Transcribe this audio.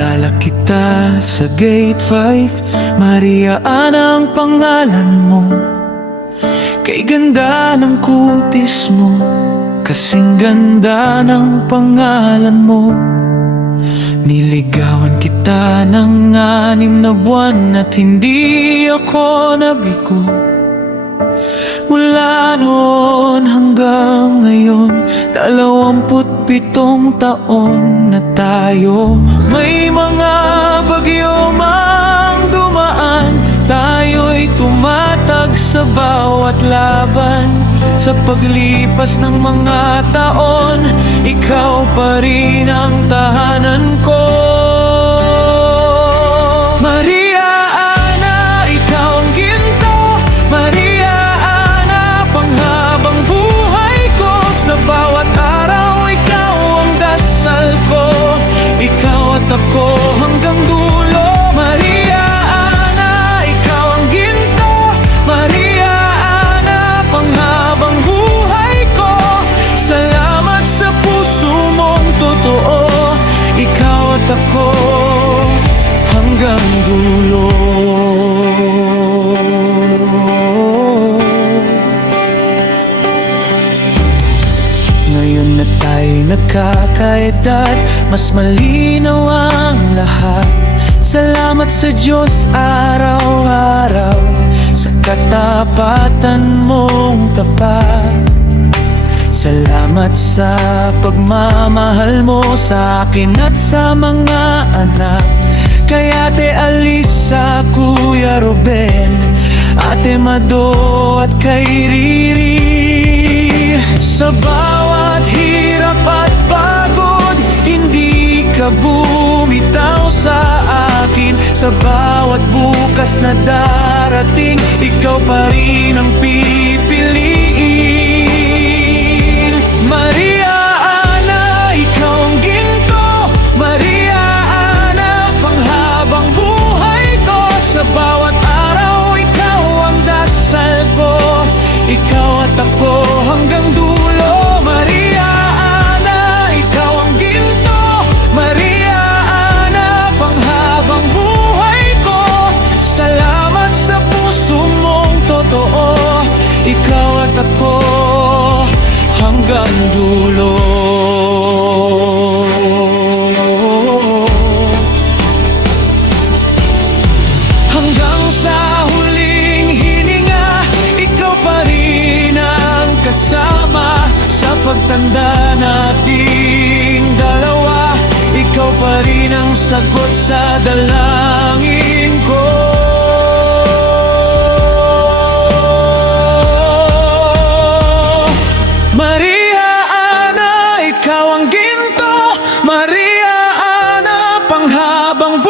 Kilala kita sa Gate 5, Maria Ana ang pangalan mo. Kay ganda ng kutis mo, kasing ganda ng pangalan mo. Niligawan kita ng 6 na buwan at hindi ako nabigo. Mula noon hanggang ngayon, 27 taon na tayo. May mga bagyo mang dumaan, tayo'y tumatag sa bawat laban. Sa paglipas ng mga taon, ikaw pa rin ang tahanan ko. Maria Ana, ikaw ang ginto. Maria Ana, panghabang buhay ko. Sa bawat araw, ikaw ang dasal ko. Ikaw at ako hanggang dulo. Maria Ana, ikaw ang ginto. Maria Ana, panghabang buhay ko. Salamat sa puso mong totoo. Ikaw at ako hanggang dulo. Ngayon na tayo nagkakaedad, mas malinaw ang lahat. Salamat sa Diyos araw-araw, sa katapatan mong tapat. Salamat sa pagmamahal mo sa akin at sa mga anak. Kay Ate Alisa, Kuya Ruben, Ate Mado at kay Riri. Sa bawat hirap at pagod, hindi ka bumitaw sa akin. Sa bawat bukas na darating, ikaw pa rin ang pipiliin. Maria Ana, ikaw ang ginto. Maria Ana, panghabang buhay ko. Sa bawat araw, ikaw ang dasal ko. Ikaw at ako hanggang dulo. Maria Ana, ikaw ang ginto. Maria Ana, panghabang buhay ko. Salamat sa puso mong totoo. Ikaw at ako hanggang dulo. Hanggang sa huling hininga, ikaw pa rin ang kasama. Sa pagtanda nating dalawa, ikaw pa rin ang sagot sa dalangin ko. Maria Ana, ikaw ang ginto. Maria Ana, panghabang buhay.